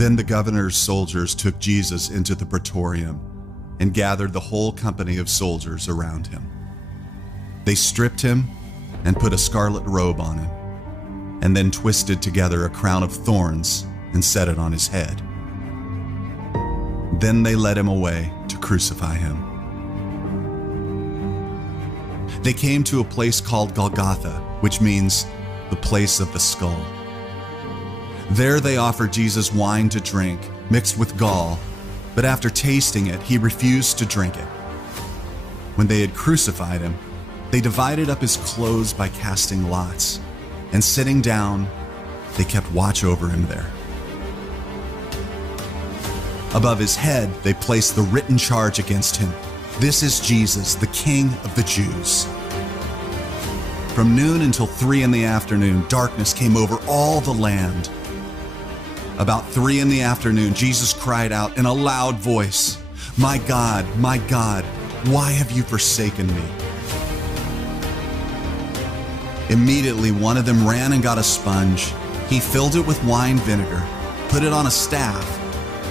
Then the governor's soldiers took Jesus into the praetorium and gathered the whole company of soldiers around him. They stripped him and put a scarlet robe on him, and then twisted together a crown of thorns and set it on his head. Then they led him away to crucify him. They came to a place called Golgotha, which means the place of the skull. There they offered Jesus wine to drink, mixed with gall, but after tasting it, he refused to drink it. When they had crucified him, they divided up his clothes by casting lots, and sitting down, they kept watch over him there. Above his head, they placed the written charge against him: "This is Jesus, the King of the Jews." From noon until 3 in the afternoon, darkness came over all the land. About 3 in the afternoon, Jesus cried out in a loud voice, my God, why have you forsaken me?" Immediately, one of them ran and got a sponge. He filled it with wine vinegar, put it on a staff,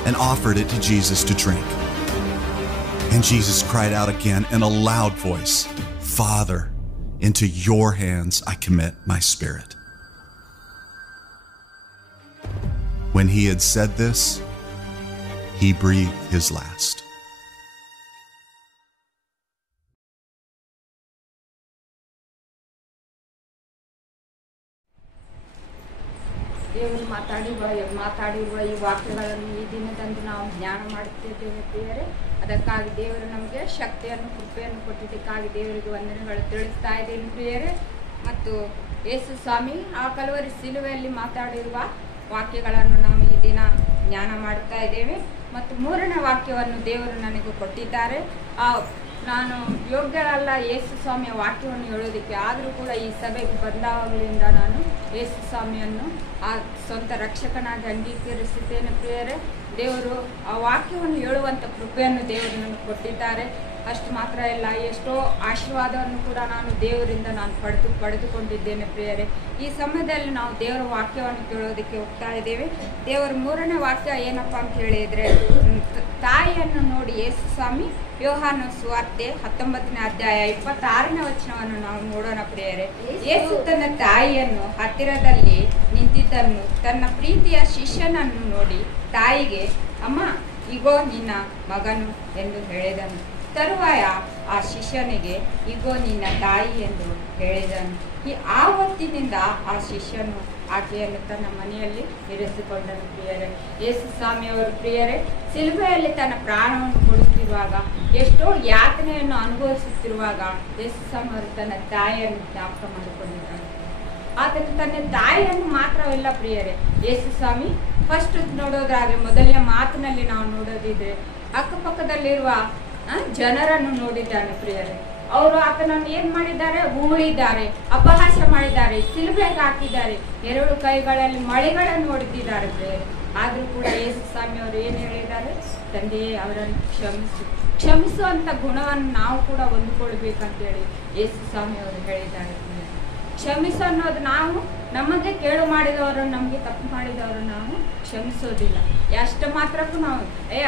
and offered it to Jesus to drink. And Jesus cried out again in a loud voice, "Father, into your hands I commit my spirit." When he had said this, he breathed his last. ದೇವರು ಮಾತಾಡಿರುವ ಈ ವಾಕ್ಯಗಳನ್ನು ಈ ದಿನದಂದು ನಾವು ಧ್ಯಾನ ಮಾಡುತ್ತಿದ್ದೇವೆ ಪ್ರಿಯರೇ. ಅದಕ್ಕಾಗಿ ದೇವರು ನಮಗೆ ಶಕ್ತಿಯನ್ನು ಕೃಪೆಯನ್ನು ಕೊಟ್ಟಿದ್ದಕ್ಕಾಗಿ ದೇವರಿಗೆ ವಂದನೆಗಳು ತಿಳಿಸ್ತಾ ಇದ್ದೇನೆ ಪ್ರಿಯರೇ. ಮತ್ತು ಯೇಸು ಸ್ವಾಮಿ ಆ ಕಲ್ವರಿ ಸಿಲುವೆಯಲ್ಲಿ ಮಾತಾಡಿರುವ ವಾಕ್ಯಗಳನ್ನು ನಾವು ಈ ದಿನ ಧ್ಯಾನ ಮಾಡ್ತಾ ಇದ್ದೇವೆ. ಮತ್ತು 3ನೇ ವಾಕ್ಯವನ್ನು ದೇವರು ನನಗೆ ಕೊಟ್ಟಿದ್ದಾರೆ. ನಾನು ಯೋಗ್ಯರಲ್ಲ ಯೇಸು ಸ್ವಾಮಿಯ ವಾಕ್ಯವನ್ನು ಹೇಳೋದಕ್ಕೆ, ಆದರೂ ಕೂಡ ಈ ಸಭೆಗೆ ಬಂದಾಗಲಿಂದ ನಾನು ಯೇಸು ಸ್ವಾಮಿಯನ್ನು ಆ ಸ್ವಂತ ರಕ್ಷಕನಾಗಿ ಅಂಗೀಕರಿಸಿದ್ದೇನೆ ಪ್ರಿಯರೇ. ದೇವರು ಆ ವಾಕ್ಯವನ್ನು ಹೇಳುವಂಥ ಕೃಪೆಯನ್ನು ದೇವರು ನನಗೆ ಕೊಟ್ಟಿದ್ದಾರೆ. ಅಷ್ಟು ಮಾತ್ರ ಇಲ್ಲ, ಎಷ್ಟೋ ಆಶೀರ್ವಾದವನ್ನು ಕೂಡ ನಾನು ದೇವರಿಂದ ಪಡೆದುಕೊಂಡಿದ್ದೇನೆ ಪ್ರಿಯರೇ. ಈ ಸಮಯದಲ್ಲಿ ನಾವು ದೇವರ ವಾಕ್ಯವನ್ನು ಕೇಳೋದಕ್ಕೆ ಹೋಗ್ತಾ ಇದ್ದೇವೆ. ದೇವರ 3ನೇ ವಾಕ್ಯ ಏನಪ್ಪ ಅಂತ ಹೇಳಿದರೆ, ತಾಯಿಯನ್ನು ನೋಡಿ ಯೇಸು ಸ್ವಾಮಿ, ಯೋಹಾನ ಸುವಾರ್ತೆ 19ನೇ ಅಧ್ಯಾಯ 26ನೇ ವಚನವನ್ನು ನಾವು ನೋಡೋಣ ಪ್ರಿಯರೇ. ಯೇಸು ತನ್ನ ತಾಯಿಯನ್ನು ಹತ್ತಿರದಲ್ಲಿ ನಿಂತಿದ್ದನ್ನು ತನ್ನ ಪ್ರೀತಿಯ ಶಿಷ್ಯನನ್ನು ನೋಡಿ ತಾಯಿಗೆ, "ಅಮ್ಮ, ಇಗೋ ನಿನ್ನ ಮಗನು" ಎಂದು ಹೇಳಿದನು. ತರುವಾಯ ಆ ಶಿಷ್ಯನಿಗೆ, "ಇಗೋ ನಿನ್ನ ತಾಯಿ" ಎಂದು ಹೇಳಿದನು. ಆ ಹೊತ್ತಿನಿಂದ ಆ ಶಿಷ್ಯನು ಆಕೆಯನ್ನು ತನ್ನ ಮನೆಯಲ್ಲಿ ಇರಿಸಿಕೊಂಡನು ಪ್ರಿಯರೇ. ಯೇಸು ಸ್ವಾಮಿಯವರು ಪ್ರಿಯರೇ ಸಿಲುಬೆಯಲ್ಲಿ ತನ್ನ ಪ್ರಾಣವನ್ನು ಕೊಡುತ್ತಿರುವಾಗ, ಎಷ್ಟೋ ಯಾತನೆಯನ್ನು ಅನುಭವಿಸುತ್ತಿರುವಾಗ ಯೇಸು ಸ್ವಾಮಿಯವರು ತನ್ನ ತಾಯಿಯನ್ನು ಜ್ಞಾಪಕ ಮಾಡಿಕೊಂಡಿದ್ದಾರೆ. ಆತನು ತನ್ನ ತಾಯಿಯನ್ನು ಮಾತ್ರವಲ್ಲ ಪ್ರಿಯರೇ, ಯೇಸು ಸ್ವಾಮಿ ಫಸ್ಟ್ ನೋಡೋದಾದ್ರೆ ಮೊದಲನೇ ಮಾತಿನಲ್ಲಿ ನಾವು ನೋಡೋದಿದ್ರೆ ಅಕ್ಕಪಕ್ಕದಲ್ಲಿರುವ ಜನರನ್ನು ನೋಡಿದ್ದಾನೆ ಪ್ರಿಯರೇ. ಅವರು ಆತನನ್ನು ಏನ್ ಮಾಡಿದ್ದಾರೆ? ಹೂಳಿದ್ದಾರೆ, ಅಪಹಾಸ್ಯ ಮಾಡಿದ್ದಾರೆ, ಸಿಲುಬೆಗೆ ಹಾಕಿದ್ದಾರೆ, 2 ಕೈಗಳಲ್ಲಿ ಮಳೆಗಳನ್ನು ಹೊಡೆದಿದ್ದಾರೆ ಪ್ರಿಯರೇ. ಆದ್ರೂ ಕೂಡ ಯೇಸು ಸ್ವಾಮಿ ಅವರು ಏನ್ ಹೇಳಿದ್ದಾರೆ? ತಂದೆಯೇ, ಅವರನ್ನು ಕ್ಷಮಿಸುವಂತ ಗುಣವನ್ನು ನಾವು ಕೂಡ ಹೊಂದಿಕೊಳ್ಬೇಕಂತೇಳಿ ಯೇಸು ಸ್ವಾಮಿ ಅವರು ಹೇಳಿದ್ದಾರೆ. ಕ್ಷಮಿಸು ಅನ್ನೋದು, ನಾವು ನಮಗೆ ಕೇಳು ಮಾಡಿದವರು, ನಮಗೆ ತಪ್ಪು ಮಾಡಿದವರು ನಾವು ಕ್ಷಮಿಸೋದಿಲ್ಲ. ಎಷ್ಟು ಮಾತ್ರಕ್ಕೂ ನಾವು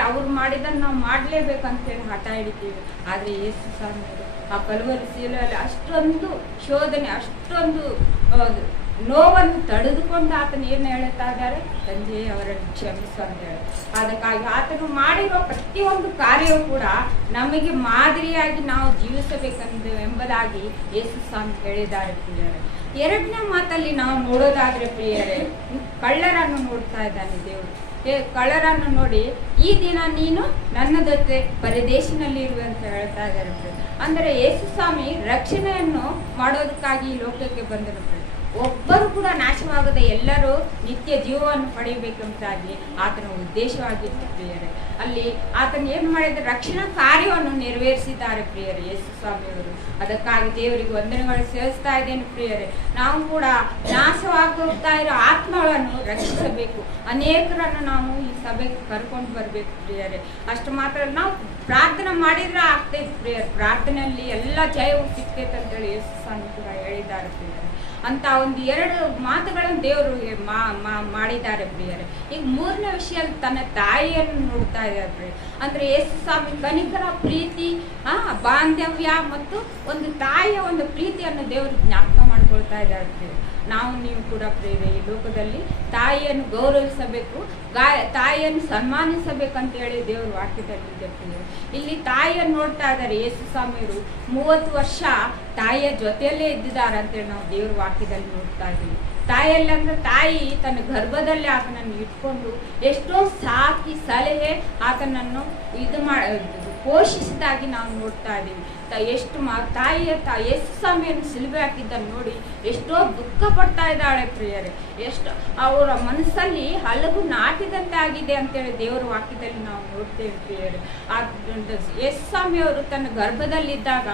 ಅವ್ರು ಮಾಡಿದನ್ನು ನಾವು ಮಾಡಲೇಬೇಕಂತೇಳಿ ಹಠ ಹಿಡಿತೀವಿ. ಆದರೆ ಯೇಸು ಸ್ವಾಮಿ ಅವರು ಆ ಕಲ್ವರಿ ಶಿಲುಬೆಯಲ್ಲಿ ಅಷ್ಟೊಂದು ಶೋಧನೆ, ಅಷ್ಟೊಂದು ನೋವನ್ನು ತಡೆದುಕೊಂಡು ಆತನು ಏನು ಹೇಳ್ತಾ ಇದ್ದಾರೆ? ತಂದೆಯೇ, ಅವರನ್ನು ಕ್ಷಮಿಸು ಅಂತ ಹೇಳಿ. ಅದಕ್ಕಾಗಿ ಆತನು ಮಾಡಿರುವ ಪ್ರತಿಯೊಂದು ಕಾರ್ಯವೂ ಕೂಡ ನಮಗೆ ಮಾದರಿಯಾಗಿ ನಾವು ಜೀವಿಸಬೇಕೆಂಬುದಾಗಿ ಯೇಸು ಸ್ವಾಮಿ ಹೇಳಿದ್ದಾರೆ ಪ್ರಿಯರೇ. 2ನೇ ಮಾತಲ್ಲಿ ನಾವು ನೋಡೋದಾದ್ರೆ ಪ್ರಿಯರೇ, ಕಳ್ಳರನ್ನು ನೋಡ್ತಾ ಇದ್ದಾನೆ ದೇವರು. ಕಳ್ಳರನ್ನು ನೋಡಿ, "ಈ ದಿನ ನೀನು ನನ್ನ ಜೊತೆ ಪರದೇಶಿನಲ್ಲಿ ಇರುವೆ" ಅಂತ ಹೇಳ್ತಾ ಇದ್ದಾರೆ. ಅಂದರೆ ಯೇಸು ಸ್ವಾಮಿ ರಕ್ಷಣೆಯನ್ನು ಮಾಡೋದಕ್ಕಾಗಿ ಈ ಲೋಕಕ್ಕೆ ಬಂದರು. ಒಬ್ಬರು ಕೂಡ ನಾಶವಾಗದೆ ಎಲ್ಲರೂ ನಿತ್ಯ ಜೀವವನ್ನು ಪಡೆಯಬೇಕೆಂಬುದಾಗಿ ಆತನ ಉದ್ದೇಶವಾಗಿತ್ತು ಪ್ರಿಯರೇ. ಅಲ್ಲಿ ಆತನು ಏನು ಮಾಡಿದ? ರಕ್ಷಣಾ ಕಾರ್ಯವನ್ನು ನೆರವೇರಿಸಿದ್ದಾರೆ ಪ್ರಿಯರೇ ಯೇಸು ಸ್ವಾಮಿಯವರು. ಅದಕ್ಕಾಗಿ ದೇವರಿಗೆ ವಂದನೆಗಳು ಸೇರಿಸ್ತಾ ಇದ್ದೇನೆ ಪ್ರಿಯರೇ. ನಾವು ಕೂಡ ನಾಶವಾಗುತ್ತಾ ಇರೋ ಆತ್ಮಗಳನ್ನು ರಕ್ಷಿಸಬೇಕು. ಅನೇಕರನ್ನು ನಾವು ಈ ಸಭೆಗೆ ಕರ್ಕೊಂಡು ಬರಬೇಕು ಪ್ರಿಯರೇ. ಅಷ್ಟು ಮಾತ್ರ ನಾವು ಪ್ರಾರ್ಥನೆ ಮಾಡಿದ್ರೆ ಆಗ್ತೈತೆ ಪ್ರಿಯರೇ. ಪ್ರಾರ್ಥನೆಯಲ್ಲಿ ಎಲ್ಲ ಜಯವು ಸಿಗ್ತೈತೆ ಅಂತೇಳಿ ಯೇಸು ಸ್ವಾಮಿ ಕೂಡ ಹೇಳಿದ್ದಾರೆ ಪ್ರಿಯರೇ. ಅಂತ ಒಂದು 2 ಮಾತುಗಳನ್ನು ದೇವರು ಮಾಡಿದ್ದಾರೆ ಪ್ರಿಯರೇ. ಈಗ 3ನೇ ವಿಷಯ ತನ್ನ ತಾಯಿಯನ್ನು ನೋಡ್ತಾ ಇದ್ದಾರೆ ಪ್ರಿಯರೇ. ಅಂದ್ರೆ ಯೇಸು ಸ್ವಾಮಿ ಕನಿಕರ, ಪ್ರೀತಿ, ಬಾಂಧವ್ಯ ಮತ್ತು ಒಂದು ತಾಯಿಯ ಒಂದು ಪ್ರೀತಿಯನ್ನು ದೇವರು ಜ್ಞಾಪಕ ಮಾಡ್ಕೊಳ್ತಾ ಇದ್ದಾರೆ ಪ್ರಿಯರೇ. ನಾವು ನೀವು ಕೂಡ ಪ್ರಿಯರೇ ಈ ಲೋಕದಲ್ಲಿ ತಾಯಿಯನ್ನು ಗೌರವಿಸಬೇಕು, ತಾಯಿಯನ್ನು ಸನ್ಮಾನಿಸಬೇಕಂತ ಹೇಳಿ ದೇವರು ವಾಕ್ಯದಲ್ಲಿ ಇದೆ ಪ್ರಿಯರೇ. ಇಲ್ಲಿ ತಾಯಿಯನ್ನು ನೋಡ್ತಾ ಇದ್ದಾರೆ ಯೇಸು ಸ್ವಾಮಿಯವರು 30 ವರ್ಷ ತಾಯಿಯ ಜೊತೆಯಲ್ಲೇ ಇದ್ದಿದ್ದಾರೆ ಅಂತೇಳಿ ನಾವು ದೇವ್ರ ವಾಕ್ಯದಲ್ಲಿ ನೋಡ್ತಾ ಇದ್ದೀವಿ. ತಾಯಿಯಲ್ಲಿ ಅಂದ್ರೆ ತಾಯಿ ತನ್ನ ಗರ್ಭದಲ್ಲೇ ಆತನನ್ನು ಇಟ್ಕೊಂಡು ಎಷ್ಟೋ ಸಾಕಿ ಸಲಹೆ ಆತನನ್ನು ಪೋಷಿಸಿದಾಗಿ ನಾವು ನೋಡ್ತಾ ಇದ್ದೀವಿ. ಎಷ್ಟು ಯೇಸು ಸ್ವಾಮಿಯನ್ನು ಸಿಲುಬೆ ಹಾಕಿದ್ದನ್ನು ನೋಡಿ ಎಷ್ಟೋ ದುಃಖ ಪಡ್ತಾ ಇದ್ದಾಳೆ ಪ್ರಿಯರೇ. ಎಷ್ಟು ಅವರ ಮನಸ್ಸಲ್ಲಿ ಹಲವು ನಾಟಿದಂತೆ ಆಗಿದೆ ಅಂತೇಳಿ ದೇವರ ವಾಕ್ಯದಲ್ಲಿ ನಾವು ನೋಡ್ತೇವೆ ಪ್ರಿಯರೇ. ಯೇಸು ಸ್ವಾಮಿಯವರು ತನ್ನ ಗರ್ಭದಲ್ಲಿದ್ದಾಗ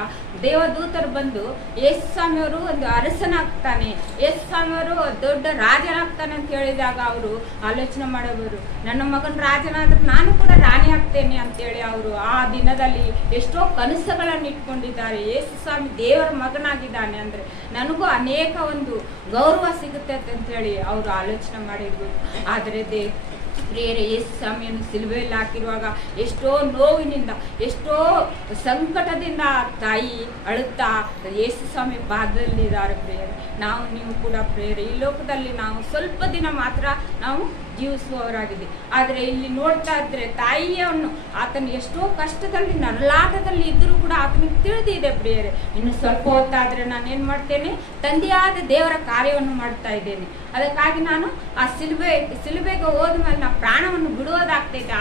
ದೇವದೂತರು ಬಂದು ಯೇಸು ಸ್ವಾಮಿಯವರು ಒಂದು ಅರಸನಾಗ್ತಾನೆ, ಯೇಸು ಸ್ವಾಮಿಯವರು ದೊಡ್ಡ ರಾಜನಾಗ್ತಾನೆ ಅಂತ ಹೇಳಿದಾಗ ಅವರು ಆಲೋಚನೆ ಮಾಡೋರು, ನನ್ನ ಮಗನ ರಾಜನಾದ್ರೆ ನಾನು ಕೂಡ ರಾಣಿ ಆಗ್ತೇನೆ ಅಂತೇಳಿ ಅವರು ಆ ದಿನದಲ್ಲಿ ಎಷ್ಟೋ ಕನಸುಗಳನ್ನು ಇಟ್ಕೊಂಡಿದ್ದಾರೆ. ಯೇಸು ಸ್ವಾಮಿ ದೇವರ ಮಗನಾಗಿದ್ದಾನೆ ಅಂದ್ರೆ ನನಗೂ ಅನೇಕ ಒಂದು ಗೌರವ ಸಿಗುತ್ತೆ ಅಂತ ಹೇಳಿ ಅವರು ಆಲೋಚನೆ ಮಾಡಿರ್ಬೋದು. ಆದರೆ ಪ್ರಿಯರೇ ಯೇಸು ಸ್ವಾಮಿಯನ್ನು ಸಿಲುಬೆಯಲ್ಲಿ ಹಾಕಿರುವಾಗ ಎಷ್ಟೋ ನೋವಿನಿಂದ ಎಷ್ಟೋ ಸಂಕಟದಿಂದ ತಾಯಿ ಅಳುತ್ತಾ ಯೇಸು ಸ್ವಾಮಿ ಪಾದದಲ್ಲಿದ್ದಾರೆ ಪ್ರಿಯರೇ. ನಾವು ನೀವು ಕೂಡ ಪ್ರಿಯರೇ ಈ ಲೋಕದಲ್ಲಿ ನಾವು ಸ್ವಲ್ಪ ದಿನ ಮಾತ್ರ ನಾವು ಜೀವಿಸುವವರಾಗಿದೆ. ಆದರೆ ಇಲ್ಲಿ ನೋಡ್ತಾ ಇದ್ರೆ ತಾಯಿಯನ್ನು ಆತನ ಎಷ್ಟೋ ಕಷ್ಟದಲ್ಲಿ ನರಳಾಟದಲ್ಲಿ ಇದ್ರೂ ಕೂಡ ಆತನಿಗೆ ತಿಳಿದಿದೆ ಪ್ರಿಯರೇ, ಇನ್ನು ಸ್ವಲ್ಪ ಹೊತ್ತಾದ್ರೆ ನಾನು ಏನ್ ಮಾಡ್ತೇನೆ, ತಂದೆಯಾದ ದೇವರ ಕಾರ್ಯವನ್ನು ಮಾಡ್ತಾ ಇದ್ದೇನೆ. ಅದಕ್ಕಾಗಿ ನಾನು ಆ ಸಿಲುಬೆಗೆ ಹೋದ್ಮೇಲೆ ನಾ ಪ್ರಾಣವನ್ನು ಬಿಡುವುದಾಗ್ತೈತೆ.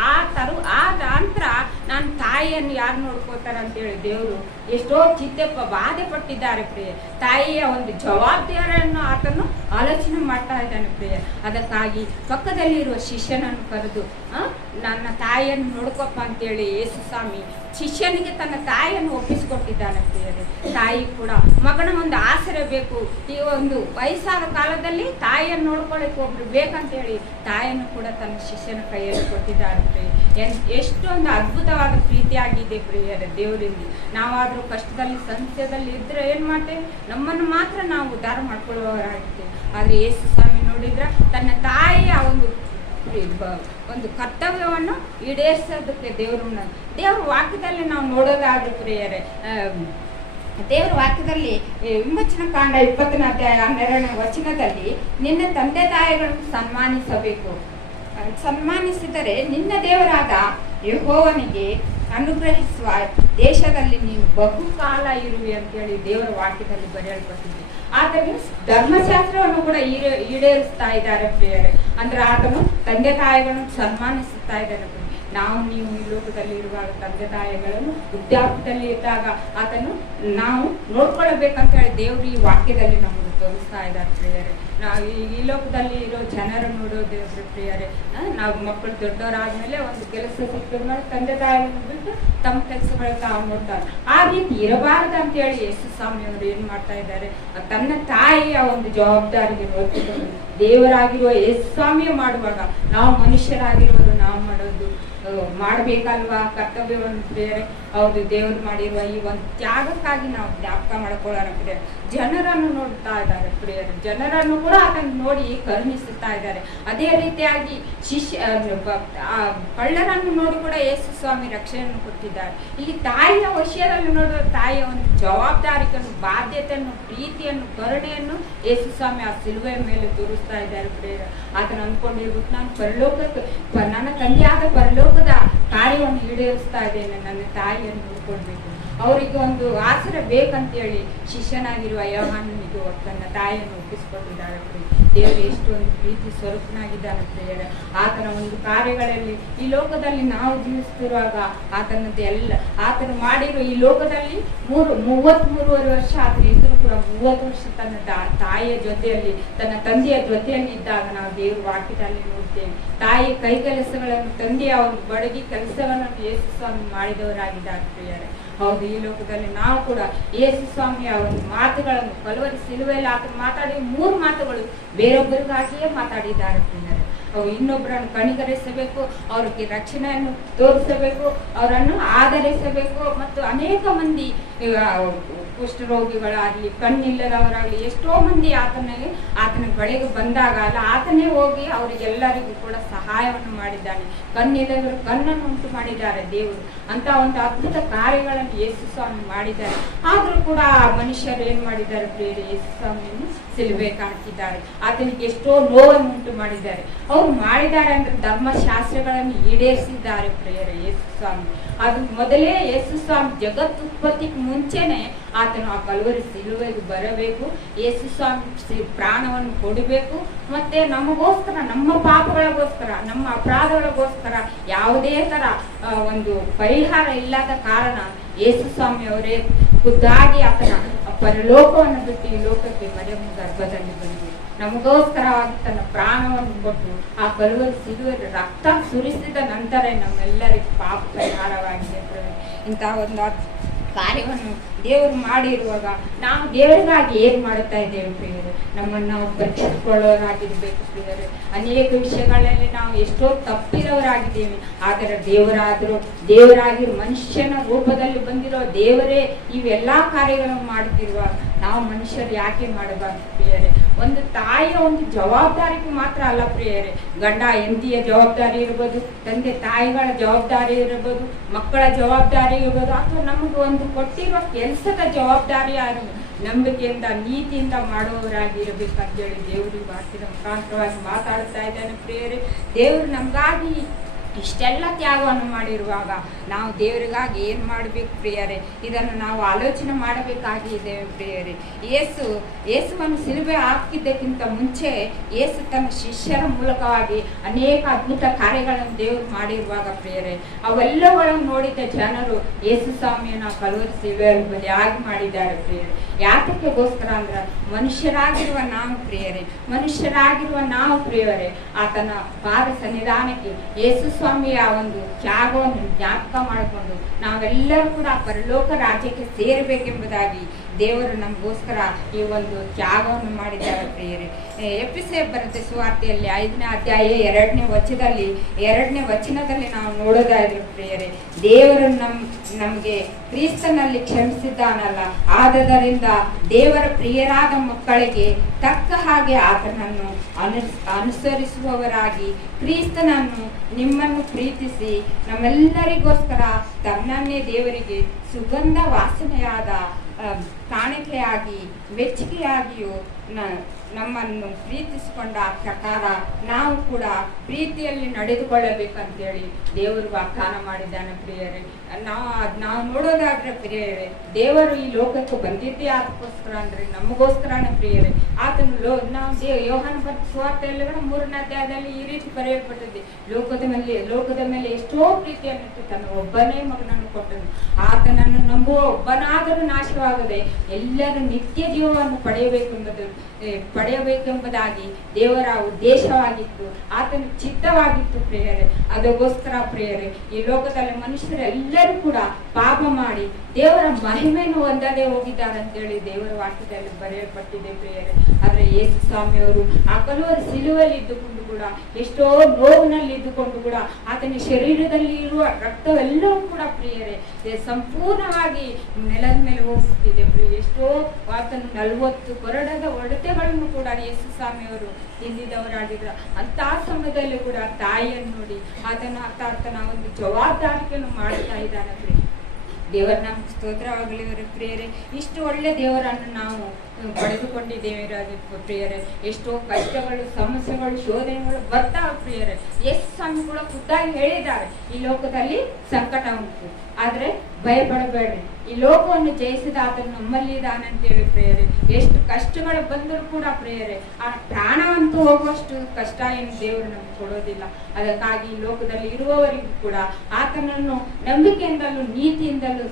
ಆ ನಂತರ ನಾನು ತಾಯಿಯನ್ನು ಯಾರು ನೋಡ್ಕೋತಾರ ಅಂತೇಳಿ ದೇವರು ಎಷ್ಟೋ ಬಾಧೆ ಪಟ್ಟಿದ್ದಾರೆ ಪ್ರಿಯ. ತಾಯಿಯ ಒಂದು ಜವಾಬ್ದಾರಿಯನ್ನು ಆತನು ಆಲೋಚನೆ ಮಾಡ್ತಾ ಇದ್ದಾನೆ ಪ್ರಿಯ. ಅದಕ್ಕಾಗಿ ಪಕ್ಕದಲ್ಲಿರುವ ಶಿಷ್ಯನನ್ನು ಕರೆದು ನನ್ನ ತಾಯಿಯನ್ನು ನೋಡ್ಕೊಪ್ಪ ಅಂತೇಳಿ ಯೇಸು ಸ್ವಾಮಿ ಶಿಷ್ಯನಿಗೆ ತನ್ನ ತಾಯಿಯನ್ನು ಒಪ್ಪಿಸಿಕೊಟ್ಟಿದ್ದಾನೆ ಪ್ರಿಯರೇ. ತಾಯಿ ಕೂಡ ಮಗನ ಒಂದು ಆಸರೆ ಬೇಕು, ಈ ಒಂದು ವಯಸ್ಸಾದ ಕಾಲದಲ್ಲಿ ತಾಯಿಯನ್ನು ನೋಡ್ಕೊಳ್ಳಿಕ್ಕೆ ಒಬ್ರು ಬೇಕಂತೇಳಿ ತಾಯಿಯನ್ನು ಕೂಡ ತನ್ನ ಶಿಷ್ಯನ ಕೈಯಲ್ಲಿ ಕೊಟ್ಟಿದ್ದಾರೆ ಪ್ರಿಯ. ಎಷ್ಟೊಂದು ಅದ್ಭುತವಾದ ಪ್ರೀತಿಯಾಗಿದೆ ಪ್ರಿಯರೇ ದೇವರಿಂದ. ನಾವಾದ್ರೂ ಕಷ್ಟದಲ್ಲಿ ಸಂಶಯದಲ್ಲಿ ಇದ್ರೆ ಏನ್ ಮಾಡ್ತೇವೆ, ನಮ್ಮನ್ನು ಮಾತ್ರ ನಾವು ಉದ್ಧಾರ ಮಾಡ್ಕೊಳ್ಳುವವರಾಗಿರ್ತೇವೆ. ಆದ್ರೆ ಯೇಸು ಸ್ವಾಮಿ ನೋಡಿದ್ರೆ ತನ್ನ ತಾಯಿಯ ಒಂದು ಕರ್ತವ್ಯವನ್ನು ಈಡೇರಿಸೋದಕ್ಕೆ ದೇವರ ವಾಕ್ಯದಲ್ಲಿ ನಾವು ನೋಡೋದಾದ್ರೆ ಪ್ರಿಯರೇ, ದೇವರ ವಾಕ್ಯದಲ್ಲಿ ವಿಮೋಚನ ಕಾಂಡ 20ನೇ ಅಧ್ಯಾಯ 12ನೇ ವಚನದಲ್ಲಿ ನಿನ್ನ ತಂದೆ ತಾಯಿಗಳನ್ನು ಸನ್ಮಾನಿಸಿದರೆ ನಿನ್ನ ದೇವರಾದ ಯೆಹೋವನಿಗೆ ಅನುಗ್ರಹಿಸುವ ದೇಶದಲ್ಲಿ ನೀನು ಬಹುಕಾಲ ಇರುವೆ ಅಂತೇಳಿ ದೇವರ ವಾಕ್ಯದಲ್ಲಿ ಬರೆಯಲ್ಪಟ್ಟಿದೆ. ಆತನು ಧರ್ಮಶಾಸ್ತ್ರವನ್ನು ಕೂಡ ಈಡೇರಿಸ್ತಾ ಇದ್ದಾರೆ ಪ್ರಿಯರೇ. ಅಂದ್ರೆ ಆತನು ತಂದೆ ತಾಯಿಗಳನ್ನು ಸನ್ಮಾನಿಸುತ್ತಾ ಇದ್ದಾನೆ. ನಾವು ನೀವು ಈ ಲೋಕದಲ್ಲಿ ಇರುವಾಗ ತಂದೆ ತಾಯಿಗಳನ್ನು ವೃದ್ಧಾಪ್ಯದಲ್ಲಿ ಇದ್ದಾಗ ಆತನು ನಾವು ನೋಡ್ಕೊಳ್ಬೇಕಂತ ಹೇಳಿ ದೇವರು ಈ ವಾಕ್ಯದಲ್ಲಿ ನಮಗೆ ತೋರಿಸ್ತಾ ಇದ್ದಾರೆ ಪ್ರಿಯರೇ. ನಾವು ಈ ಲೋಕದಲ್ಲಿ ಇರೋ ಜನರ ನೋಡೋದು ಪ್ರಿಯರೇ, ನಾವು ಮಕ್ಕಳು ದೊಡ್ಡವರಾದ್ಮೇಲೆ ಒಂದು ಕೆಲಸ ಸಿಕ್ಕಿದ್ಮೇಲೆ ತಂದೆ ತಾಯಿಗಳನ್ನು ಬಿಟ್ಟು ತಮ್ಮ ಕೆಲಸಗಳ ತಾವು ನೋಡ್ತಾರೆ. ಆ ರೀತಿ ಇರಬಾರ್ದು ಅಂತ ಹೇಳಿ ಯೇಸು ಸ್ವಾಮಿ ಅವರು ಏನ್ ಮಾಡ್ತಾ ಇದ್ದಾರೆ, ತನ್ನ ತಾಯಿಯ ಒಂದು ಜವಾಬ್ದಾರಿಗೆ ನೋಡ್ಕೊಂಡು ದೇವರಾಗಿರುವ ಯೇಸು ಸ್ವಾಮಿಯ ಮಾಡುವಾಗ ನಾವು ಮನುಷ್ಯರಾಗಿರುವರು ನಾವು ಮಾಡಬೇಕಲ್ವಾ ಕರ್ತವ್ಯವನ್ನು ಪ್ರಿಯರೇ. ಹೌದು, ದೇವರು ಮಾಡಿರುವ ಈ ಒಂದು ತ್ಯಾಗಕ್ಕಾಗಿ ನಾವು ಜ್ಞಾಪಕ ಮಾಡ್ಕೊಳ್ಳೋಣ ಪ್ರಿಯರೇ. ಜನರನ್ನು ನೋಡ್ತಾ ಇದ್ದಾರೆ ಪ್ರಿಯರೇ, ಜನರನ್ನು ಕೂಡ ಅದನ್ನು ನೋಡಿ ಕರುಣಿಸುತ್ತಾ ಇದ್ದಾರೆ. ಅದೇ ರೀತಿಯಾಗಿ ಕಳ್ಳರನ್ನು ನೋಡಿ ಕೂಡ ಯೇಸು ಸ್ವಾಮಿ ರಕ್ಷಣೆಯನ್ನು ಕೊಟ್ಟಿದ್ದಾರೆ. ಇಲ್ಲಿ ತಾಯಿಯ ವಿಷಯದಲ್ಲಿ ನೋಡುವ ತಾಯಿಯ ಒಂದು ಜವಾಬ್ದಾರಿಯನ್ನು, ಬಾಧ್ಯತೆಯನ್ನು, ಪ್ರೀತಿಯನ್ನು, ಕರುಣೆಯನ್ನು ಯೇಸು ಸ್ವಾಮಿ ಆ ಸಿಲುಬೆಯ ಮೇಲೆ ತೋರಿಸ್ತಾ ಇದ್ದಾರೆ ಪ್ರಿಯರೇ. ಅದನ್ನು ಅಂದ್ಕೊಂಡಿರ್ಬೇಕು, ನಾನು ನನ್ನ ತಂದೆಯಾದ ಪರಲೋಕದ ಕಾರ್ಯವನ್ನು ಈಡೇರಿಸ್ತಾ ಇದ್ದೇನೆ, ನನ್ನ ತಾಯಿಯನ್ನು ನೋಡ್ಕೊಳ್ಬೇಕು, ಅವರಿಗೆ ಒಂದು ಆಸರೆ ಬೇಕಂತೇಳಿ ಶಿಷ್ಯನಾಗಿರುವ ಯೋಹಾನನಿಗೆ ತನ್ನ ತಾಯಿಯನ್ನು ಒಪ್ಪಿಸಿಕೊಟ್ಟಿದ್ದಾರೆ. ದೇವರು ಎಷ್ಟೊಂದು ಪ್ರೀತಿ ಸ್ವರೂಪನಾಗಿದ್ದಾನೆ ಪ್ರಿಯರೇ. ಆತನ ಒಂದು ಕಾರ್ಯಗಳಲ್ಲಿ ಈ ಲೋಕದಲ್ಲಿ ನಾವು ಜೀವಿಸ್ತಿರುವಾಗ ಆತನು ಮಾಡಿರೋ ಈ ಲೋಕದಲ್ಲಿ 33 ವರ್ಷ ಆತನ ಇದ್ರೂ ಕೂಡ 30 ವರ್ಷ ತನ್ನ ತಾಯಿಯ ಜೊತೆಯಲ್ಲಿ ತನ್ನ ತಂದೆಯ ಜೊತೆಯಲ್ಲಿ ಇದ್ದಾಗ ನಾವು ದೇವರು ವಾಕ್ಯದಲ್ಲಿ ನೋಡ್ತೇವೆ. ತಾಯಿ ಕೈ ಕೆಲಸಗಳನ್ನು ತಂದೆಯ ಒಂದು ಬಡಗಿ ಕೆಲಸಗಳನ್ನು ಯೇಸು ಸ್ವಾಮಿ ಮಾಡಿದವರಾಗಿದ್ದಾರೆ ಪ್ರಿಯರೇ. ಹೌದು, ಈ ಲೋಕದಲ್ಲಿ ನಾವು ಕೂಡ ಯೇಸು ಸ್ವಾಮಿಯ ಒಂದು ಮಾತುಗಳನ್ನು ಕಲ್ವರಿ ಸಿಲುಬೆಯಲ್ಲಿ ಆತನು ಮಾತಾಡಿ 3 ಮಾತುಗಳು ಬೇರೊಬ್ಬರಿಗಾಗಿಯೇ ಮಾತಾಡಿದ್ದಾರೆ ಪ್ರಿಯರೇ. ಇನ್ನೊಬ್ಬರನ್ನು ಕಣಿಕರಿಸಬೇಕು, ಅವ್ರಿಗೆ ರಕ್ಷಣೆಯನ್ನು ತೋರಿಸಬೇಕು, ಅವರನ್ನು ಆಧರಿಸಬೇಕು ಮತ್ತು ಅನೇಕ ಮಂದಿ ಕುಷ್ಠರೋಗಿಗಳಾಗ್ಲಿ, ಕಣ್ಣಿಲ್ಲದವರಾಗ್ಲಿ, ಎಷ್ಟೋ ಮಂದಿ ಆತನ ಬಳಿಗೆ ಬಂದಾಗ ಆತನೇ ಹೋಗಿ ಅವರಿಗೆಲ್ಲರಿಗೂ ಕೂಡ ಸಹಾಯವನ್ನು ಮಾಡಿದ್ದಾನೆ. ಕಣ್ಣಿಲ್ಲದವರು ಕಣ್ಣನ್ನು ಉಂಟು ಮಾಡಿದ್ದಾರೆ ದೇವರು. ಅಂತ ಒಂದು ಅದ್ಭುತ ಕಾರ್ಯಗಳನ್ನು ಯೇಸು ಸ್ವಾಮಿ ಮಾಡಿದ್ದಾರೆ. ಆದ್ರೂ ಕೂಡ ಆ ಮನುಷ್ಯರು ಏನ್ ಮಾಡಿದ್ದಾರೆ ಪ್ರಿಯರೇ, ಯೇಸು ಸ್ವಾಮಿಯನ್ನು ಸಿಲುಬೆಗೆ ಹಾಕಿದ್ದಾರೆ. ಆತನಿಗೆ ಎಷ್ಟೋ ನೋವನ್ನು ಉಂಟು ಮಾಡಿದ್ದಾರೆ. ಅವ್ರು ಮಾಡಿದ್ದಾರೆ ಅಂದ್ರೆ ಧರ್ಮಶಾಸ್ತ್ರಗಳನ್ನು ಈಡೇರಿಸಿದ್ದಾರೆ ಪ್ರಿಯರೇ ಯೇಸು ಸ್ವಾಮಿ. ಅದು ಮೊದಲೇ ಯೇಸು ಸ್ವಾಮಿ ಜಗತ್ತುತ್ಪತ್ತಿಗೆ ಮುಂಚೆನೆ ಆತನು ಆ ಕಲ್ವರಿ ಸಿಲುಬೆಗೆ ಬರಬೇಕು, ಯೇಸು ಸ್ವಾಮಿ ಪ್ರಾಣವನ್ನು ಕೊಡಬೇಕು. ಮತ್ತೆ ನಮಗೋಸ್ಕರ, ನಮ್ಮ ಪಾಪಗಳಿಗೋಸ್ಕರ, ನಮ್ಮ ಅಪರಾಧಗಳಿಗೋಸ್ಕರ ಯಾವುದೇ ತರ ಒಂದು ಪರಿಹಾರ ಇಲ್ಲದ ಕಾರಣ ಯೇಸು ಸ್ವಾಮಿ ಅವರೇ ಖುದ್ದಾಗಿ ಆತನ ಪರಲೋಕವನ್ನು ಬಿಟ್ಟು ಈ ಲೋಕಕ್ಕೆ ಮರಿಯಮ್ಮ ಗರ್ಭದಲ್ಲಿ ಬಂದು ನಮಗೋಸ್ಕರವಾಗಿ ತನ್ನ ಪ್ರಾಣವನ್ನು ಕೊಟ್ಟು ಆ ಕಲ್ವರಿ ಸಿಲುಬೆಯಲ್ಲಿ ರಕ್ತ ಸುರಿಸಿದ ನಂತರ ನಮ್ಮೆಲ್ಲರಿಗೂ ಪಾಪ ಪರಿಹಾರವಾಗಿದೆ. ಇಂತಹ ಒಂದು ಕಾರ್ಯವನ್ನು ದೇವರು ಮಾಡಿರುವಾಗ ನಾವು ದೇವರಿಗಾಗಿ ಏನ್ ಮಾಡುತ್ತಾ ಇದ್ದೇವೆ ಪ್ರಿಯರೇ? ನಮ್ಮನ್ನು ನಾವು ಪರೀಕ್ಷಿಸಿಕೊಳ್ಳೋರಾಗಿರ್ಬೇಕು ಪ್ರಿಯರೇ. ಅನೇಕ ವಿಷಯಗಳಲ್ಲಿ ನಾವು ಎಷ್ಟೋ ತಪ್ಪಿರೋರಾಗಿದ್ದೇವೆ. ಆದರೆ ದೇವರಾಗಿ ಮನುಷ್ಯನ ರೂಪದಲ್ಲಿ ಬಂದಿರೋ ದೇವರೇ ಇವೆಲ್ಲಾ ಕಾರ್ಯಗಳನ್ನು ಮಾಡುತ್ತಿರುವಾಗ ನಾವು ಮನುಷ್ಯರು ಯಾಕೆ ಮಾಡಬಾರ್ದು ಪ್ರಿಯರೇ? ಒಂದು ತಾಯಿಯ ಒಂದು ಜವಾಬ್ದಾರಿಗೆ ಮಾತ್ರ ಅಲ್ಲ ಪ್ರಿಯರೇ, ಗಂಡ ಹೆಂಡತಿಯ ಜವಾಬ್ದಾರಿ ಇರ್ಬೋದು, ತಂದೆ ತಾಯಿಗಳ ಜವಾಬ್ದಾರಿ ಇರಬಹುದು, ಮಕ್ಕಳ ಜವಾಬ್ದಾರಿ ಇರ್ಬೋದು, ಅಥವಾ ನಮಗೆ ಒಂದು ಕೊಟ್ಟಿರೋ ಕೆಲಸದ ಜವಾಬ್ದಾರಿ ನಂಬಿಕೆಯಿಂದ ನೀತಿಯಿಂದ ಮಾಡುವವರಾಗಿರಬೇಕಂತೇಳಿ ದೇವರು ವಾಕ್ಯದ ಮುಖಾಂತರವಾಗಿ ಮಾತಾಡ್ತಾ ಇದ್ದಾನೆ ಪ್ರಿಯರೇ. ದೇವರು ನಮಗಾಗಿ ಇಷ್ಟೆಲ್ಲ ತ್ಯಾಗವನ್ನು ಮಾಡಿರುವಾಗ ನಾವು ದೇವರಿಗಾಗಿ ಏನ್ ಮಾಡ್ಬೇಕು ಪ್ರಿಯರೇ? ಇದನ್ನು ನಾವು ಆಲೋಚನೆ ಮಾಡಬೇಕಾಗಿದ್ದೇವೆ ಪ್ರಿಯರೇ. ಯೇಸುವನ್ನು ಸಿಲುಬೆ ಹಾಕಿದ್ದಕ್ಕಿಂತ ಮುಂಚೆ ಯೇಸು ತನ್ನ ಶಿಷ್ಯರ ಮೂಲಕವಾಗಿ ಅನೇಕ ಅದ್ಭುತ ಕಾರ್ಯಗಳನ್ನು ದೇವರು ಮಾಡಿರುವಾಗ ಪ್ರಿಯರೇ, ಅವೆಲ್ಲಗಳನ್ನು ನೋಡಿದ ಜನರು ಯೇಸು ಸ್ವಾಮಿಯನ್ನ ಕಲ್ವರಿ ಸಿಲುಬೆಯಲ್ಲಿ ಬಲಿಯಾಗಿ ಮಾಡಿದ್ದಾರೆ ಪ್ರಿಯರೇ. ಯಾತಕ್ಕೆಗೋಸ್ಕರ ಅಂದ್ರ ಮನುಷ್ಯರಾಗಿರುವ ನಾವು ಪ್ರಿಯರೇ ಆತನ ಪಾದ ಸನ್ನಿಧಾನಕ್ಕೆ ಯೇಸು ಸ್ವಾಮಿಯ ಒಂದು ತ್ಯಾಗವನ್ನು ಜ್ಞಾಪಕ ಮಾಡಿಕೊಂಡು ನಾವೆಲ್ಲರೂ ಕೂಡ ಪರಲೋಕ ರಾಜ್ಯಕ್ಕೆ ಸೇರಬೇಕೆಂಬುದಾಗಿ ದೇವರು ನಮಗೋಸ್ಕರ ಈ ಒಂದು ತ್ಯಾಗವನ್ನು ಮಾಡಿದ್ದಾರೆ ಪ್ರಿಯರೇ. ಎಫೆಸಕ್ಕೆ ಬರೆದ ಸುವಾರ್ತೆಯಲ್ಲಿ 5ನೇ ಅಧ್ಯಾಯ 2ನೇ ವಚನದಲ್ಲಿ ನಾವು ನೋಡೋದಾದ್ರೆ ಪ್ರಿಯರೇ, ದೇವರು ನಮಗೆ ಕ್ರಿಸ್ತನಲ್ಲಿ ಕ್ಷಮಿಸಿದ್ದಾನಲ್ಲ, ಆದದರಿಂದ ದೇವರ ಪ್ರಿಯರಾದ ಮಕ್ಕಳಿಗೆ ತಕ್ಕ ಹಾಗೆ ಆತನನ್ನು ಅನುಸರಿಸುವವರಾಗಿ ಕ್ರಿಸ್ತನನ್ನು ನಿಮ್ಮನ್ನು ಪ್ರೀತಿಸಿ ನಮ್ಮೆಲ್ಲರಿಗೋಸ್ಕರ ತನ್ನನ್ನೇ ದೇವರಿಗೆ ಸುಗಂಧ ವಾಸನೆಯಾದ ಕಾಣಿಕೆಯಾಗಿ ಮೆಚ್ಚುಗೆಯಾಗಿಯೂ ನಮ್ಮನ್ನು ಪ್ರೀತಿಸಿಕೊಂಡ ಪ್ರಕಾರ ನಾವು ಕೂಡ ಪ್ರೀತಿಯಲ್ಲಿ ನಡೆದುಕೊಳ್ಳಬೇಕಂತೇಳಿ ದೇವರು ವಾಗ್ದಾನ ಮಾಡಿದ್ದಾನೆ ಪ್ರಿಯರೇ. ನಾವು ನೋಡೋದಾದ್ರೆ ಪ್ರಿಯರೇ, ದೇವರು ಈ ಲೋಕಕ್ಕೆ ಬಂದಿದ್ದೇ ಅದಕ್ಕೋಸ್ಕರ ಅಂದ್ರೆ ನಮಗೋಸ್ಕರನೇ ಪ್ರಿಯರೇ. ಆತನು ಯೋಹಾನ ಬರೆದ ಸುವಾರ್ತೆಯಲ್ಲಿ 3ನೇ ಅಧ್ಯಾಯದಲ್ಲಿ ಈ ರೀತಿ ಬರೆಯಲ್ಪಟ್ಟಿದೆ, ಲೋಕದ ಮೇಲೆ ಎಷ್ಟೋ ಪ್ರೀತಿಯನ್ನು ತನ್ನ ಒಬ್ಬನೇ ಮಗನನ್ನು ಕೊಟ್ಟನು, ಆತನನ್ನು ನಂಬುವ ಒಬ್ಬನಾದರೂ ನಾಶವಾಗದೆ ಎಲ್ಲರೂ ನಿತ್ಯ ಜೀವವನ್ನು ಪಡೆಯಬೇಕೆಂಬುದಾಗಿ ದೇವರ ಉದ್ದೇಶವಾಗಿತ್ತು, ಆತನ ಚಿತ್ತವಾಗಿತ್ತು ಪ್ರಿಯರೇ. ಅದಕ್ಕೋಸ್ಕರ ಪ್ರಿಯರೇ, ಈ ಲೋಕದಲ್ಲಿ ಮನುಷ್ಯರೆಲ್ಲರೂ ಕೂಡ ಪಾಪ ಮಾಡಿ ದೇವರ ಮಹಿಮೆಯನ್ನು ಹೊಂದದೇ ಹೋಗಿದ್ದಾರೆ ಅಂತೇಳಿ ದೇವರ ವಾಕ್ಯದಲ್ಲಿ ಬರೆಯಲ್ಪಟ್ಟಿದೆ ಪ್ರಿಯರೇ. ಆದ್ರೆ ಯೇಸು ಸ್ವಾಮಿಯವರು ಆ ಕಲ್ವರಿ ಸಿಲುಬೆಯಲ್ಲಿ ಇದ್ದುಕೊಂಡು ಕೂಡ, ಎಷ್ಟೋ ನೋವಿನಲ್ಲಿ ಇದ್ದುಕೊಂಡು ಕೂಡ ಆತನ ಶರೀರದಲ್ಲಿ ಇರುವ ರಕ್ತವೆಲ್ಲವೂ ಕೂಡ ಪ್ರಿಯರೇ ಸಂಪೂರ್ಣವಾಗಿ ನೆಲದ ಮೇಲೆ ಹೋಗ್ಬಿಟ್ಟಿದೆ ಪ್ರಿಯ. ಎಷ್ಟೋ ಆತನು 40 ಕೊರಡದ ಹೊಡೆತಗಳನ್ನು ಕೂಡ ಯೇಸು ಸ್ವಾಮಿಯವರು ತಿಂದಿದವರಾಗಿದ್ರು. ಅಂತ ಸಮಯದಲ್ಲಿ ಕೂಡ ತಾಯಿಯನ್ನು ನೋಡಿ ಆತನ ಒಂದು ಜವಾಬ್ದಾರಿಯನ್ನು ಮಾಡ್ತಾ ಇದ್ದಾನೆ ಪ್ರಿಯ. ದೇವರ ನಮ್ಗೆ ಸ್ತೋತ್ರವಾಗಲಿ ಪ್ರಿಯರೇ. ಇಷ್ಟು ಒಳ್ಳೆ ದೇವರನ್ನು ನಾವು ಪಡೆದುಕೊಂಡಿದ್ದೇವೆ ಪ್ರಿಯರೇ. ಎಷ್ಟೋ ಕಷ್ಟಗಳು, ಸಮಸ್ಯೆಗಳು, ಶೋಧನೆಗಳು ಬರ್ತಾವೆ ಪ್ರಿಯರೇ. ಯೇಸು ಸ್ವಾಮಿ ಕೂಡ ಖುದ್ದಾಗಿ ಹೇಳಿದ್ದಾರೆ, ಈ ಲೋಕದಲ್ಲಿ ಸಂಕಟ ಉಂಟು, ಆದ್ರೆ ಭಯಪಡಬೇಡ್ರಿ, ಈ ಲೋಕವನ್ನು ಜಯಿಸಿದ ಆತನು ನಮ್ಮಲ್ಲಿ ಇದ್ದಾನೆ ಅಂತೇಳಿ ಪ್ರಿಯರೇ. ಎಷ್ಟು ಕಷ್ಟಗಳು ಬಂದರೂ ಕೂಡ ಪ್ರಿಯರೇ, ಆ ಪ್ರಾಣವಂತೂ ಹೋಗುವಷ್ಟು ಕಷ್ಟ ಏನು ದೇವರು ನಮ್ಗೆ ಕೊಡೋದಿಲ್ಲ. ಅದಕ್ಕಾಗಿ ಈ ಲೋಕದಲ್ಲಿ ಇರುವವರಿಗೂ ಕೂಡ ಆತನನ್ನು ನಂಬಿಕೆಯಿಂದಲೂ ನೀತಿಯಿಂದಲೂ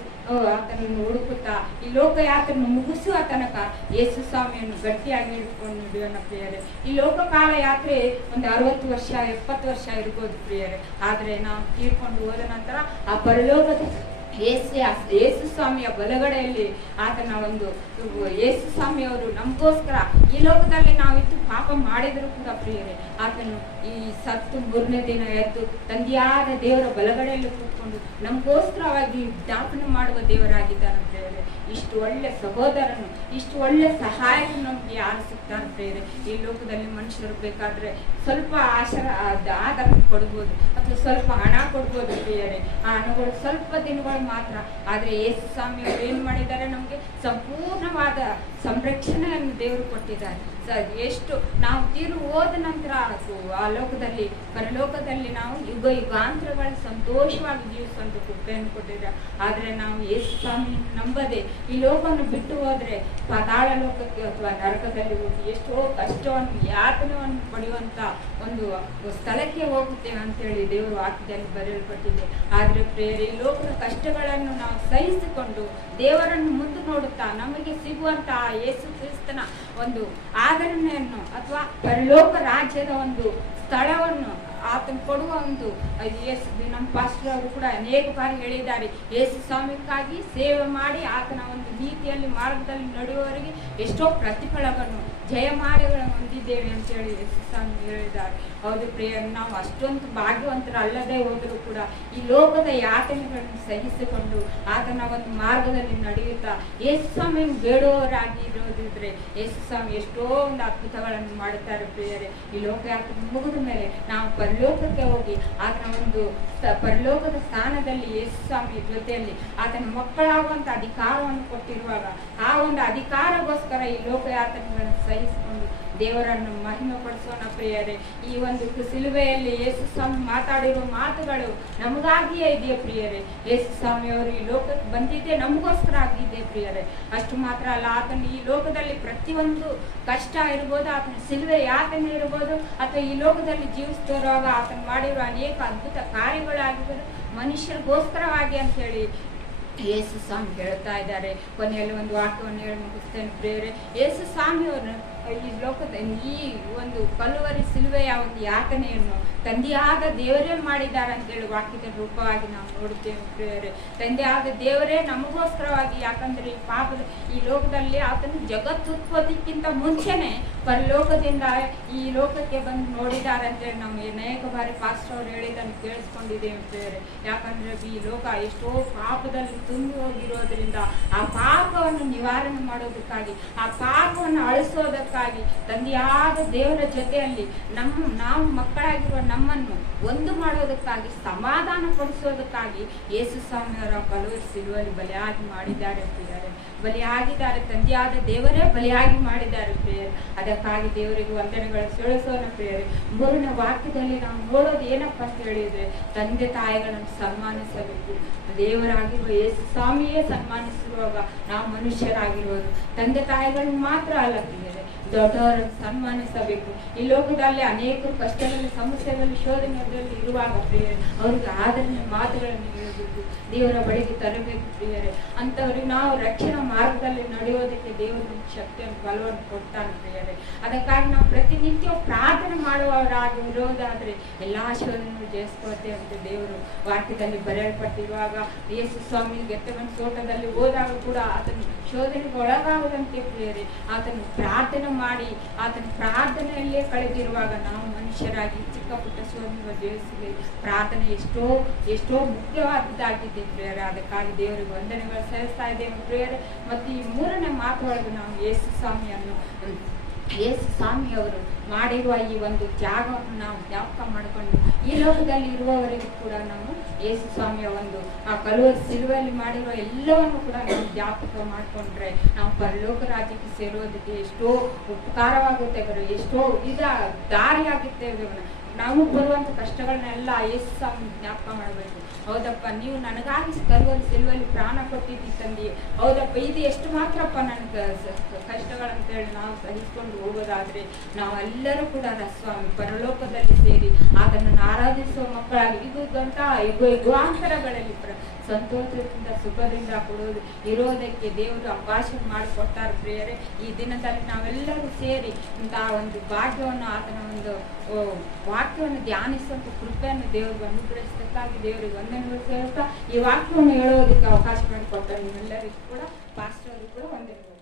ಆತನನ್ನು ಹುಡುಕುತ್ತಾ ಈ ಲೋಕಯಾತ್ರೆಯನ್ನು ಮುಗಿಸುವ ತನಕ ಯೇಸು ಸ್ವಾಮಿಯನ್ನು ಗಟ್ಟಿಯಾಗಿ ಹಿಡ್ಕೊಂಡು ನಡೆಯೋಣ ಪ್ರಿಯರೇ. ಈ ಲೋಕಕಾಲ ಯಾತ್ರೆ ಒಂದು 60 ವರ್ಷ 70 ವರ್ಷ ಇರ್ಬೋದು ಪ್ರಿಯರೇ. ಆದ್ರೆ ನಾವು ತೀರ್ಕೊಂಡು ಹೋದ ನಂತರ ಆ ಪರಲೋಕದ ಯೇಸು ಸ್ವಾಮಿಯ ಬಲಗಡೆಯಲ್ಲಿ ಆತನ ಒಂದು ಯೇಸು ಸ್ವಾಮಿಯವರು ನಮಗೋಸ್ಕರ ಈ ಲೋಕದಲ್ಲಿ ನಾವಿತ್ತು ಪಾಪ ಮಾಡಿದ್ರು ಕೂಡ ಪ್ರಿಯರೇ, ಆತನು ಈ ಸತ್ತು 3ನೇ ದಿನ ಎದ್ದು ತಂದೆಯಾದ ದೇವರ ಬಲಗಡೆಯಲ್ಲಿ ಕೂತ್ಕೊಂಡು ನಮಗೋಸ್ಕರವಾಗಿ ಜ್ಞಾಪನ ಮಾಡುವ ದೇವರಾಗಿದ್ದಾನೆ ಪ್ರಿಯರೇ. ಇಷ್ಟು ಒಳ್ಳೆ ಸಹೋದರನು, ಇಷ್ಟು ಒಳ್ಳೆ ಸಹಾಯಕನು ನಮ್ಗೆ ಯಾರು ಸಿಗ್ತಾರೆ ಪ್ರಿಯರೇ? ಈ ಲೋಕದಲ್ಲಿ ಮನುಷ್ಯರು ಬೇಕಾದ್ರೆ ಸ್ವಲ್ಪ ಆಧಾರ ಕೊಡ್ಬೋದು ಅಥವಾ ಸ್ವಲ್ಪ ಹಣ ಕೊಡ್ಬೋದು ಪ್ರಿಯರೇ. ಆ ಹಣಗಳು ಸ್ವಲ್ಪ ದಿನಗಳು ಮಾತ್ರ. ಆದ್ರೆ ಯೇಸು ಸ್ವಾಮಿಯವರು ಏನ್ ಮಾಡಿದ್ದಾರೆ, ನಮ್ಗೆ ಸಂಪೂರ್ಣವಾದ ಸಂರಕ್ಷಣೆಯನ್ನು ದೇವರು ಕೊಟ್ಟಿದ್ದಾರೆ. ಎಷ್ಟು ನಾವು ತೀರು ಹೋದ ನಂತರ ಆ ಲೋಕದಲ್ಲಿ ಪರಲೋಕದಲ್ಲಿ ನಾವು ಯುಗಾಂತರಗಳ ಸಂತೋಷವಾಗಿ ಜೀವಿಸುವಂತ ಕೃಪೆಯನ್ನು ಕೊಟ್ಟಿದ್ದಾರೆ. ಆದ್ರೆ ನಾವು ಯೇಸು ಸ್ವಾಮಿ ನಂಬದೆ ಈ ಲೋಕವನ್ನು ಬಿಟ್ಟು ಹೋದ್ರೆ ಪಾತಾಳ ಲೋಕಕ್ಕೆ ಅಥವಾ ನರಕದಲ್ಲಿ ಹೋಗಿ ಎಷ್ಟೋ ಕಷ್ಟವನ್ನು ಯಾತನವನ್ನು ಪಡೆಯುವಂತ ಒಂದು ಸ್ಥಳಕ್ಕೆ ಹೋಗುತ್ತೇವೆ ಅಂತೇಳಿ ದೇವರು ವಾಕ್ಯದಲ್ಲಿ ಬರೆಯಲ್ಪಟ್ಟಿದೆ. ಆದ್ರೆ ಪ್ರಿಯರೇ, ಈ ಲೋಕದ ಕಷ್ಟಗಳನ್ನು ನಾವು ಸಹಿಸಿಕೊಂಡು ದೇವರನ್ನು ಮುಂದೆ ನೋಡುತ್ತಾ ನಮಗೆ ಸಿಗುವಂತ ಯೇಸು ಕ್ರಿಸ್ತನ ಒಂದು ಆದರಣೆಯನ್ನು ಅಥವಾ ಪರಲೋಕ ರಾಜ್ಯದ ಒಂದು ಸ್ಥಳವನ್ನು ಆತನು ಕೊಡುವ ಒಂದು ನಮ್ಮ ಪಾಸ್ಟರ್ ಅವರು ಕೂಡ ಅನೇಕ ಬಾರಿ ಹೇಳಿದ್ದಾರೆ, ಯೇಸು ಸ್ವಾಮಿಗಾಗಿ ಸೇವೆ ಮಾಡಿ ಆತನ ಒಂದು ನೀತಿಯಲ್ಲಿ ಮಾರ್ಗದಲ್ಲಿ ನಡೆಯುವವರಿಗೆ ಎಷ್ಟೋ ಪ್ರತಿಫಲವನ್ನು ಜಯಮಾಲೆಗಳನ್ನು ಹೊಂದಿದ್ದೇವೆ ಅಂತೇಳಿ ಯೇಸು ಸ್ವಾಮಿ ಹೇಳಿದ್ದಾರೆ. ಹೌದು ಪ್ರಿಯ, ನಾವು ಅಷ್ಟೊಂದು ಭಾಗ್ಯವಂತರಲ್ಲದೆ ಹೋದರೂ ಕೂಡ ಈ ಲೋಕದ ಯಾತನೆಗಳನ್ನು ಸಹಿಸಿಕೊಂಡು ಆತನ ಒಂದು ಮಾರ್ಗದಲ್ಲಿ ನಡೆಯುತ್ತಾ ಯೇಸು ಸ್ವಾಮಿ ಬೇಡುವವರಾಗಿ ಇರೋದಿದ್ರೆ ಯೇಸು ಸ್ವಾಮಿ ಎಷ್ಟೋ ಒಂದು ಅದ್ಭುತಗಳನ್ನು ಮಾಡುತ್ತಾರೆ ಪ್ರಿಯರೇ. ಈ ಲೋಕ ಯಾತ್ರೆ ಮುಗಿದ ಮೇಲೆ ನಾವು ಪರಲೋಕಕ್ಕೆ ಹೋಗಿ ಆತನ ಒಂದು ಪರಲೋಕದ ಸ್ಥಾನದಲ್ಲಿ ಯೇಸು ಸ್ವಾಮಿ ಜೊತೆಯಲ್ಲಿ ಆತನ ಮಕ್ಕಳಾಗುವಂತ ಅಧಿಕಾರವನ್ನು ಕೊಟ್ಟಿರುವಾಗ ಆ ಒಂದು ಅಧಿಕಾರಗೋಸ್ಕರ ಈ ಲೋಕಯಾತನೆಗಳನ್ನು ಸಹಿಸಿಕೊಂಡು ದೇವರನ್ನು ಮಹಿಮೆ ಪಡಿಸೋಣ ಪ್ರಿಯರೇ. ಈ ಒಂದು ಸಿಲುಬೆಯಲ್ಲಿ ಯೇಸು ಸ್ವಾಮಿ ಮಾತಾಡಿರುವ ಮಾತುಗಳು ನಮಗಾಗಿಯೇ ಇದೆಯೇ ಪ್ರಿಯರೇ? ಯೇಸು ಸ್ವಾಮಿಯವರು ಈ ಲೋಕಕ್ಕೆ ಬಂದಿದ್ದೆ ನಮಗೋಸ್ಕರ ಆಗಿದ್ದೆ ಪ್ರಿಯರೇ. ಅಷ್ಟು ಮಾತ್ರ ಅಲ್ಲ, ಆತನ ಈ ಲೋಕದಲ್ಲಿ ಪ್ರತಿಯೊಂದು ಕಷ್ಟ ಇರ್ಬೋದು, ಆತನ ಸಿಲುಬೆ ಯಾತನೆ ಇರ್ಬೋದು, ಅಥವಾ ಈ ಲೋಕದಲ್ಲಿ ಜೀವಿಸ್ತಿರುವಾಗ ಆತನ ಮಾಡಿರುವ ಅನೇಕ ಅದ್ಭುತ ಕಾರ್ಯಗಳಾಗಿರ್ಬೋದು ಮನುಷ್ಯರಿಗೋಸ್ಕರವಾಗಿ ಅಂತ ಹೇಳಿ ಯೇಸು ಸ್ವಾಮಿ ಹೇಳ್ತಾ ಇದ್ದಾರೆ. ಕೊನೆಯಲ್ಲಿ ಒಂದು ವಾಕ್ಯವನ್ನು ಹೇಳಿ ಮುಗಿಸ್ತೇನೆ ಪ್ರಿಯರೇ. ಯೇಸು ಸ್ವಾಮಿಯವರು ಈ ಲೋಕದ ಈ ಒಂದು ಕಲುವರಿ ಸಿಲುವೆಯ ಒಂದು ಯಾತನೆಯನ್ನು ತಂದೆಯಾದ ದೇವರೇ ಮಾಡಿದ್ದಾರೆ ಅಂತೇಳಿ ವಾಕ್ಯದ ರೂಪವಾಗಿ ನಾವು ನೋಡುತ್ತೇವೆ ಪ್ರಿಯರೇ. ತಂದೆಯಾದ ದೇವರೇ ನಮಗೋಸ್ಕರವಾಗಿ, ಯಾಕಂದ್ರೆ ಈ ಪಾಪದ ಈ ಲೋಕದಲ್ಲಿ ಆತನು ಜಗತ್ತುತ್ಪತ್ತಿಕ್ಕಿಂತ ಮುಂಚೆನೆ ಪರಲೋಕದಿಂದ ಈ ಲೋಕಕ್ಕೆ ಬಂದು ನೋಡಿದ್ದಾರೆ ಅಂತೇಳಿ ನಾವು ಅನೇಕ ಬಾರಿ ಪಾಸ್ಟರ್ ಅವರು ಹೇಳಿದ್ದನ್ನು ಕೇಳಿಸ್ಕೊಂಡಿದ್ದೇವೆ ಪ್ರಿಯರೇ. ಯಾಕಂದ್ರೆ ಈ ಲೋಕ ಎಷ್ಟೋ ಪಾಪದಲ್ಲಿ ತುಂಬಿ ಹೋಗಿರೋದ್ರಿಂದ ಆ ಪಾಪವನ್ನು ನಿವಾರಣೆ ಮಾಡೋದಕ್ಕಾಗಿ, ಆ ಪಾಪವನ್ನು ಅಳಿಸೋದಕ್ಕಾಗಿ ತಂದೆಯಾದ ದೇವರ ಜೊತೆಯಲ್ಲಿ ನಾವು ಮಕ್ಕಳಾಗಿರುವ ನಮ್ಮನ್ನು ಒಂದು ಮಾಡೋದಕ್ಕಾಗಿ, ಸಮಾಧಾನ ಪಡಿಸೋದಕ್ಕಾಗಿ ಯೇಸು ಸ್ವಾಮಿಯವರ ಕಲುವರಿ ಸಿಲುಬೆಯಲ್ಲಿ ಬಲಿಯಾಗಿ ಮಾಡಿದ್ದಾರೆ ಪ್ರಿಯರೇ. ಬಲಿಯಾಗಿದ್ದಾರೆ, ತಂದೆಯಾದ ದೇವರೇ ಬಲಿಯಾಗಿ ಮಾಡಿದ್ದಾರೆ ಪ್ರಿಯರೇ. ಅದಕ್ಕಾಗಿ ದೇವರಿಗೆ ವಂದನೆಗಳು ಸಲ್ಲಿಸೋಣ ಪ್ರಿಯರೇ. 3ನೇ ವಾಕ್ಯದಲ್ಲಿ ನಾವು ನೋಡೋದು ಏನಪ್ಪಾ ಅಂತ ಹೇಳಿದ್ರೆ, ತಂದೆ ತಾಯಿಗಳನ್ನು ಸನ್ಮಾನಿಸಬೇಕು. ದೇವರಾಗಿರುವ ಯೇಸು ಸ್ವಾಮಿಯೇ ಸನ್ಮಾನಿಸಿರುವಾಗ ನಾವು ಮನುಷ್ಯರಾಗಿರುವುದು ತಂದೆ ತಾಯಿಗಳನ್ನು ಮಾತ್ರ ಅಲ್ಲ ಪ್ರಿಯರೇ, ದೊಡ್ಡವರನ್ನು ಸನ್ಮಾನಿಸಬೇಕು. ಈ ಲೋಕದಲ್ಲಿ ಅನೇಕರು ಕಷ್ಟದಲ್ಲಿ, ಸಮಸ್ಯೆಗಳಲ್ಲಿ, ಶೋಧನೆಯಲ್ಲಿ ಇರುವಾಗ ಪ್ರಿಯರೇ ಅವ್ರಿಗೆ ಆದರಣೆ ಮಾತುಗಳನ್ನು ಹೇಳಬೇಕು, ದೇವರ ಬಳಿಗೆ ತರಬೇಕು ಪ್ರಿಯರೇ. ಅಂತವ್ರಿಗೆ ನಾವು ರಕ್ಷಣಾ ಮಾರ್ಗದಲ್ಲಿ ನಡೆಯೋದಕ್ಕೆ ದೇವರ ಶಕ್ತಿಯನ್ನು ಬಲವನ್ನು ಕೊಡ್ತಾನೆ ಪ್ರಿಯರೇ. ಅದಕ್ಕಾಗಿ ನಾವು ಪ್ರತಿನಿತ್ಯ ಪ್ರಾರ್ಥನೆ ಮಾಡುವವರಾಗಿ ಇರೋದಾದ್ರೆ ಎಲ್ಲಾ ಶೋಧನೆಗಳು ಜಯಿಸ್ಕೊಳ್ತೇವೆ ಅಂತ ದೇವರು ವಾಕ್ಯದಲ್ಲಿ ಬರೆಯಲ್ಪಟ್ಟಿರುವಾಗ, ಯೇಸು ಸ್ವಾಮಿ ಗೆತ್ತಮನೆ ತೋಟದಲ್ಲಿ ಹೋದಾಗ ಕೂಡ ಆತನು ಶೋಧನೆಗೆ ಒಳಗಾಗದಂತೆ ಪ್ರಿಯರೇ ಆತನು ಪ್ರಾರ್ಥನೆ ಮಾಡಿ ಆತನ ಪ್ರಾರ್ಥನೆಯಲ್ಲೇ ಕಳೆದಿರುವಾಗ ನಾವು ಮನುಷ್ಯರಾಗಿ ಚಿಕ್ಕ ಪುಟ್ಟ ಶೋಧನೆಗಳು ಜಯಿಸಲಿ. ಪ್ರಾರ್ಥನೆ ಎಷ್ಟೋ ಮುಖ್ಯವಾದದ್ದಾಗಿದೆ ಪ್ರಿಯರೇ. ಅದಕ್ಕಾಗಿ ದೇವರಿಗೆ ವಂದನೆಗಳು ಸಲ್ಲಿಸ್ತಾ ಇದ್ದೇವೆ ಪ್ರಿಯರೇ. ಮತ್ತು ಈ 3ನೇ ಮಾತೊಳಗೆ ನಾವು ಯೇಸು ಸ್ವಾಮಿಯವರು ಮಾಡಿರುವ ಈ ಒಂದು ತ್ಯಾಗವನ್ನು ನಾವು ಜ್ಞಾಪಕ ಮಾಡಿಕೊಂಡು ಈ ಲೋಕದಲ್ಲಿ ಇರುವವರೆಗೂ ಕೂಡ ನಾವು ಯೇಸು ಸ್ವಾಮಿಯ ಒಂದು ಆ ಕಲುವರಿ ಸಿಲುಬೆಯಲ್ಲಿ ಮಾಡಿರುವ ಎಲ್ಲವನ್ನು ಕೂಡ ನಾವು ಜ್ಞಾಪಕ ಮಾಡಿಕೊಂಡ್ರೆ ನಾವು ಪರಲೋಕ ರಾಜ್ಯಕ್ಕೆ ಸೇರೋದಕ್ಕೆ ಎಷ್ಟೋ ಉಪಕಾರವಾಗುತ್ತೆ, ಎಷ್ಟೋ ದಾರಿಯಾಗುತ್ತೇವೆ. ನಾವು ಬರುವಂತ ಕಷ್ಟಗಳನ್ನೆಲ್ಲ ಯೇಸು ಸ್ವಾಮಿ ಜ್ಞಾಪಕ ಮಾಡಬೇಕು. ಹೌದಪ್ಪ, ನೀವು ನನಗಾಗಿ ಕಲುವರಿ ಸಿಲುಬೆಯಲ್ಲಿ ಪ್ರಾಣ ಕೊಟ್ಟಿದ್ದಿ ತಂದೆ. ಹೌದಪ್ಪ, ಇದು ಎಷ್ಟು ಮಾತ್ರಪ್ಪ ನನಗೆ ಕಷ್ಟಗಳಂತೇಳಿ ನಾವು ಸಹಿಸ್ಕೊಂಡು ಹೋಗೋದಾದ್ರೆ ನಾವೆಲ್ಲರೂ ಕೂಡ ಸ್ವಾಮಿ ಪರಲೋಕದಲ್ಲಿ ಸೇರಿ ಆತನನ್ನು ಆರಾಧಿಸುವ ಮಕ್ಕಳಾಗಿ ಇದು ದೊಡ್ಡ ಯುಗಾಂತರಗಳಲ್ಲಿ ಸಂತೋಷದಿಂದ ಸುಖದಿಂದ ಕೊಡೋದು ಇರೋದಕ್ಕೆ ದೇವರು ಅವಕಾಶ ಮಾಡಿಕೊಡ್ತಾರೆ ಪ್ರಿಯರೇ. ಈ ದಿನದಲ್ಲಿ ನಾವೆಲ್ಲರೂ ಸೇರಿ ಇಂತಹ ಒಂದು ಭಾಗ್ಯವನ್ನು ಆತನ ಒಂದು ವಾಕ್ಯ ವಾಕ್ಯವನ್ನು ಧ್ಯಾನಿಸುವಂಥ ಕೃಪೆಯನ್ನು ದೇವರಿಗೆ ಅನುಗ್ರಹಿಸಬೇಕಾಗಿ ದೇವರಿಗೆ ವಂದನೆಗಳು ಸೇರುತ್ತಾ ಈ ವಾಕ್ಯವನ್ನು ಹೇಳೋದಕ್ಕೆ ಅವಕಾಶ ಮಾಡಿಕೊಟ್ಟ ನಿಮ್ಮೆಲ್ಲರಿಗೂ ಕೂಡ ಪಾಸ್ಟರ್ಗೂ ಕೂಡ ವಂದನೆಗಳು.